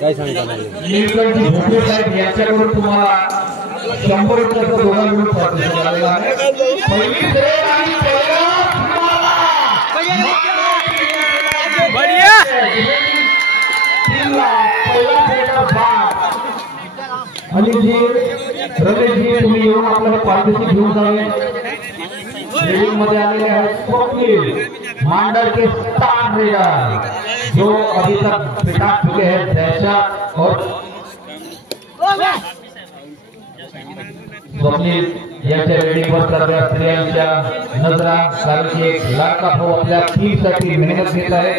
काय सांगता नाही याच्याकडून तुम्हाला 100% दोघा मिळून पार्टिसिपेट करायला आहे। पहिली ट्रेन आणि बढ़िया पहिला फेटा भाग आणि जी रमेशजी तुम्ही येऊन आपल्याला पार्टिसिपेट घेऊन जावे। रेडिंग मध्ये आलेले आहेत स्वप्नील मांडर के स्टार रेडर जो अभी तक पिटा चुके हैं दहशत और स्वप्नील याच्या रेडिंग वर करणाऱ्या स्त्रियांच्या नजरा कारण की एक लाडका भाऊ आपल्या टीमसाठी मेहनत घेत आहे।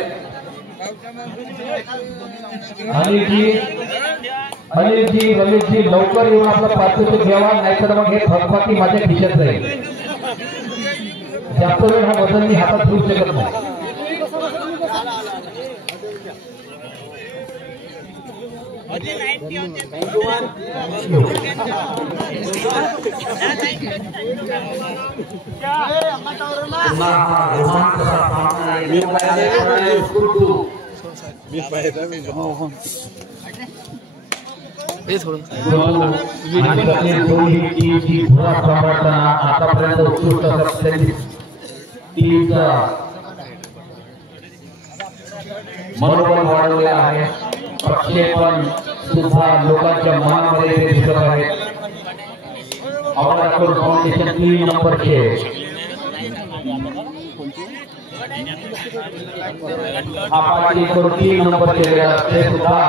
अनिलजी रमेशजी लवकर येऊन आपला पार्टिसिपेट घ्यावा नाहीतर मग हे फरफाटी माझ्या खिशात जाईल। जास्त वेळ हा वजन मी हातात घेऊ शकत नाही। आतापर्यंत उत्कृष्ट टीमचा मनोबल वाढवले आहे। प्रक्षेपण सुद्धा लोकांच्या मनामध्ये दिसत आहे। अमरापूर फाउंडेशन 3 नंबरचे आपाची 3 नंबरचे ते सुद्धा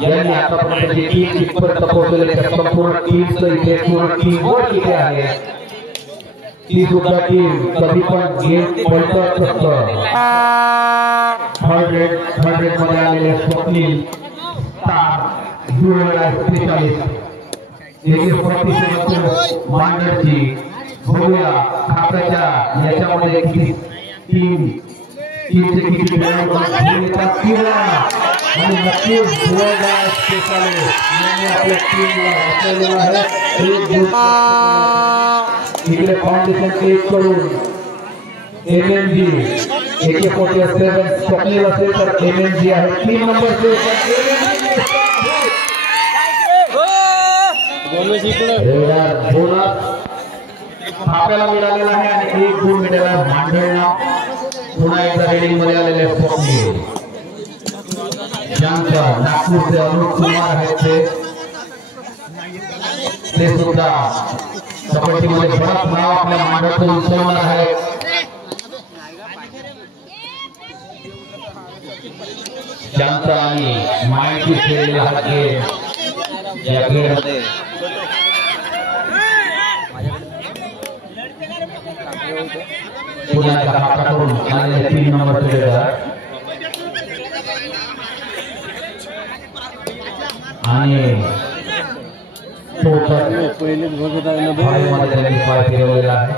यांनी आतापर्यंत जी टीम जिथपर्यंत पोहोचलेली आहे संपूर्ण टीमचं इथे पूर्ण टीम वर्क इथे आहे। ती सुद्धा टीम कधी पण गेम पलटत असतं। थर्ड रेड मध्ये आलेले स्वप्नील स्टार जुळलेला स्पेशलिस्ट मांडरची बघूया खात्याच्या याच्यामध्ये किती टीमचे किती आणि नक्कीच आपल्या टीमला इकडे फाउंडेशन क्लिक करून एमएनजी AK-47 स्वप्नील असेल तर एमएनजी आहे 3 नंबरचे बोनस आपल्याला मिळालेला आहे आणि 1 गुण मिळाला मांडळला। पुन्हा एकदा रेडिंग मध्ये आलेले स्वप्नील ज्यांच्या नागपूरचे अनुप कुमार आहेत ते सुद्धा कबड्डीमध्ये बराच नाव आपल्या मांडळाचं उचलणार आहे। ज्यांचा आणि माहिती केलेला हा गेम या गेममध्ये पुण्याच्या हाताकडून आलेले 3 नंबरचे खेळाडू आणि पहिले बघत आहे ना पाय फिरवलेला आहे।